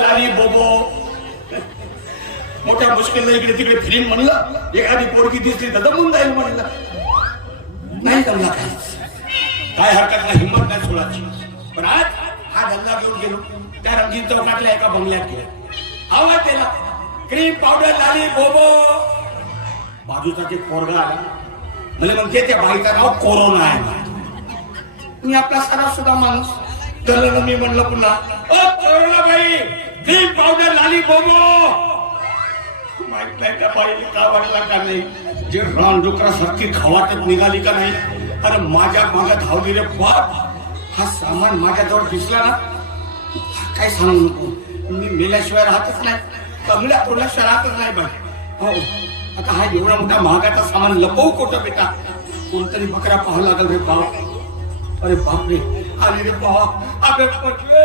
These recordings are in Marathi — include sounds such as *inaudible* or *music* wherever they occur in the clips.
लाली बोबो. मोठ्या मुश्किल इकडे तिकडे फिरीन म्हणलं एखादी पोरगी दिसली तर दमून जाईल म्हणलं. नाही जमला काहीच. काय हरकत नाही हिंमत नाही सोडायची. पण आज हा धंदा घेऊन गेलो. त्या रंगीन चौकातल्या एका बंगल्यात गेला. आवाज त्याला क्रीम पावडर लाली बोबो. बाजूचा ते पोरगा आला मला म्हणते त्या बाईचा नाव कोरोना आहे. मी आपला सारा सुद्धा माणूस. त्याला मी म्हणलं पुन्हा ओ कोरोना बाई क्रीम पावडर लाली बोबो माहीत नाही त्या बाईला का वाटला का नाही? जे रानडुकरासारखी खवाटत निघाली का नाही? अरे माझ्या मागे धावली रे बाप. हा सामान माझ्याजवळ दिसला ना? काय सांगू नको. मी मेल्याशिवाय राहतच नाही. कमल्या तोडल्याशिवाय राहतच नाही बाई. हो. आता हा एवढा मोठा महागाचा सामान लपवू कुठं बेटा? कोणतरी बकरा पाहावं लागल रे बाप. अरे बापरे. आले रे बाप. अबे पटले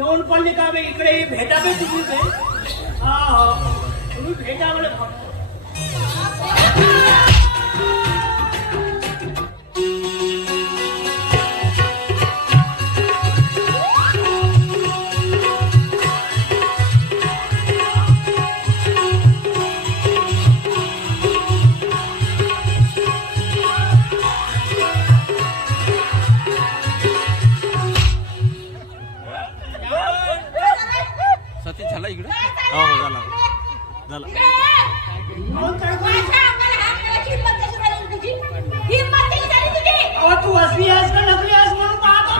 येऊन पडली का बे इकडे भेटा बे तुम्ही बे हा तुम्ही भेटा मला तू असली आहेस का? नकली आहेस म्हणून पाहत.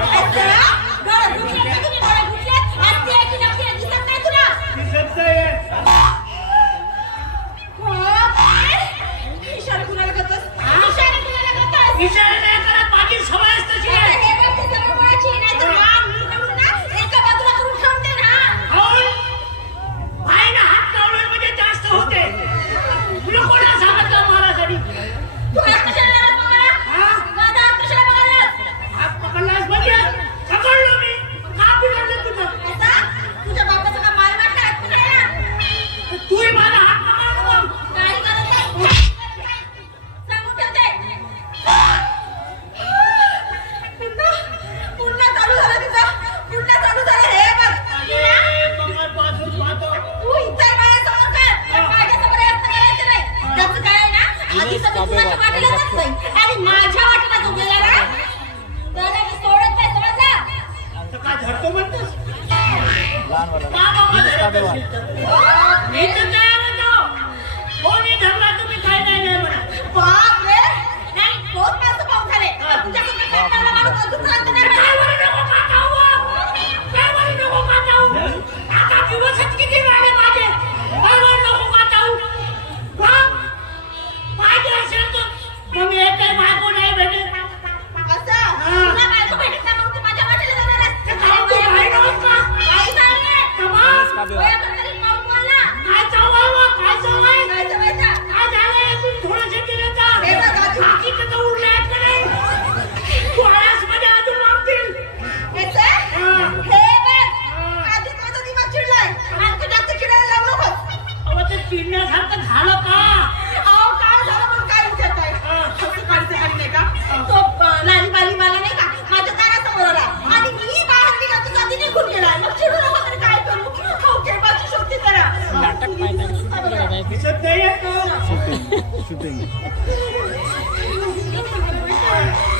आधी सगळं तुझ्या वाटेला जात नाही आणि माझ्या वाटेला जो गेला ना त्याला मी सोडत नाही समजला? तर काय धरतो म्हणतोस? लहान वाला का बाबा इंग्लिश धरत काबे असेल तर? मी तर काय म्हणतो? कोणी धरला तुम्ही काय नाही नाही म्हणा बाप चिडण्यासारखं झालं का अहो, काय झालं म्हणून काय विचारताय? असं काढते काढी नाही का? तो, अं, लाली बाली मला नाही का? माझ्या दारासमोर आला. आणि मी बाहेर निघा, तुझा आधी निघून गेला. मग चिडू नको तरी काय करू? अहो, केव्हाची शोधते जरा. नाटक पाहिजे शूटिंग करायचं दिसत नाहीये शूटिंग पाय *laughs*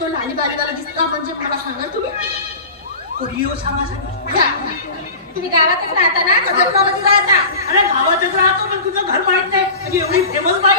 तो नानी दिसतो आपण जे मला हो, सांगा तुम्ही घ्या, गावातच राहता ना? कदमगावातच राहता. अरे गावातच राहतो पण तुझं घर माहीत नाही. म्हणजे एवढी फेमस बाई